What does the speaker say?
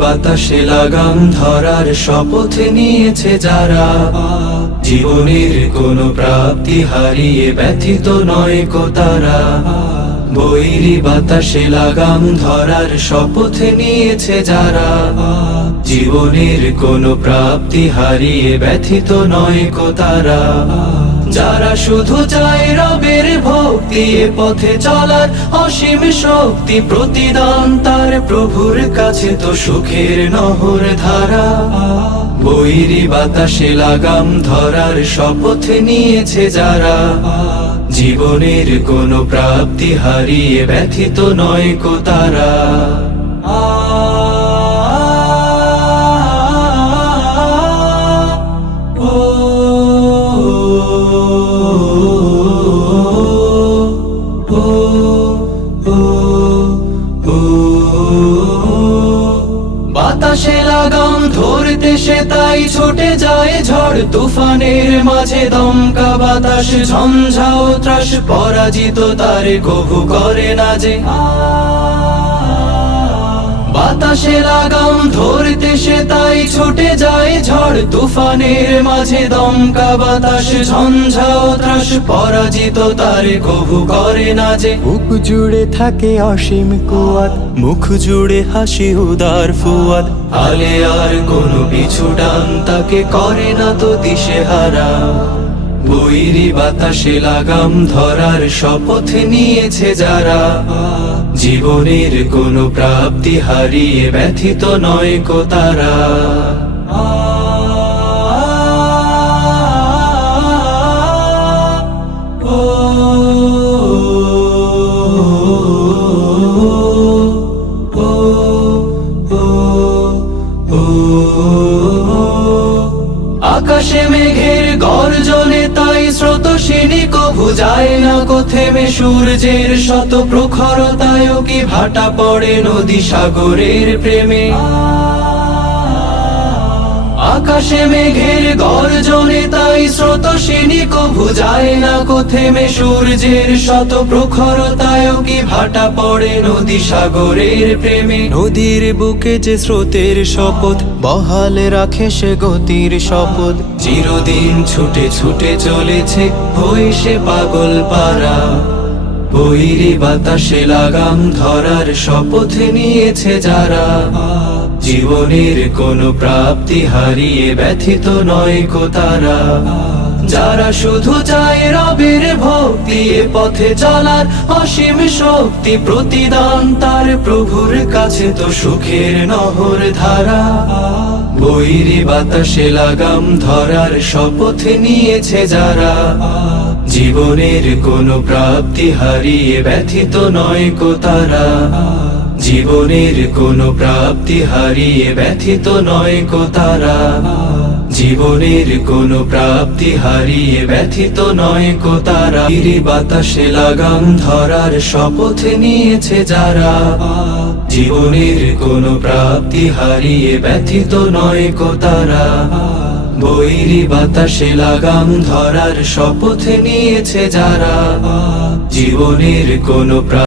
বাতাসে লাগাম ধরার শপথ নিয়েছে যারা, জীবনের কোনো প্রাপ্তি হারিয়ে ব্যথিত নয় কো তারা। বৈরী বাতাসে লাগাম ধরার শপথ নিয়েছে যারা, জীবনের কোনো প্রাপ্তি হারিয়ে ব্যথিত নয় কো তারা। যারা শুধু চায় রবের ভক্তি, এ পথে চলার অসীম শক্তি, প্রতিদান তার প্রভুর কাছে তো সুখের নহর ধারা। বৈরী বাতাসে লাগাম ধরার শপথ নিয়েছে যারা, জীবনের কোনো প্রাপ্তি হারিয়ে ব্যথিত নয় কো তারা। বাতাসে লাগাম ধরতে সে তাই ছুটে যায় ঝড় তুফানের মাঝে, দমকা বাতাস ঝঞ্ঝাও ত্রাস, পরাজিত তারে কভু করে না যে। বাতাসে লাগাম ধরতে সে তাই ছুটে যায় ঝড় তুফানের মাঝে, দমকা বাতাস ঝঞ্ঝাও ত্রাস, পরাজিত তারে কভু করে না যে। বুক জুড়ে থাকে অসীম কুয়াত, মুখ জুড়ে হাসি উদার ফুয়াদ, আলে আর কোনো পিছু ডান তাকে করে না তো দিশেহারা। বৈরী বাতাসে লাগাম ধরার শপথ নিয়েছে যারা, জীবনের কোনো প্রাপ্তি হারিয়ে ব্যথিত নয় কো তারা। আকাশে মেঘের গর্জনে তাই স্রোতস্বিনী কভু যায় না কো থেমে, সূর্যের শত প্রখরতায় কি ভাটা পড়ে নদী সাগরের প্রেমে। আকাশে মেঘের গর্জনে তাই স্রোতস্বিনী কভু যায় না কো থেমে, সূর্যের শত প্রখরতায় কি ভাটা পড়ে নদী সাগরের প্রেমে। নদীর বুকে যে স্রোতের শপথ, বহাল রাখে সে গতির শপথ, চিরদিন ছুটে ছুটে চলেছে হয়ে সে পাগল পারা। বৈরী বাতাসে লাগাম ধরার শপথ নিয়েছে যারা, জীবনের কোনো প্রাপ্তি হারিয়ে ব্যথিত নয় কো তারা। যারা শুধু চায় রবের ভক্তি, এ পথে চলার অসীম শক্তি, প্রতিদান তার প্রভুর কাছে তো সুখের নহর ধারা। বৈরী বাতাসে লাগাম ধরার শপথ নিয়েছে যারা, জীবনের কোনো প্রাপ্তি হারিয়ে ব্যথিত নয় কো তারা। জীবনের কোনো প্রাপ্তি হারিয়ে ব্যথিত নয় কো তারা। জীবনের কোনো প্রাপ্তি হারিয়ে ব্যথিত নয় কো তারা। বৈরী বাতাসে লাগাম ধরার শপথ নিয়েছে যারা, জীবনের কোনো প্রাপ্তি হারিয়ে ব্যথিত নয় কো তারা। বৈরী বাতাসে লাগাম ধরার শপথ নিয়েছে যারা, জীবনের কোনো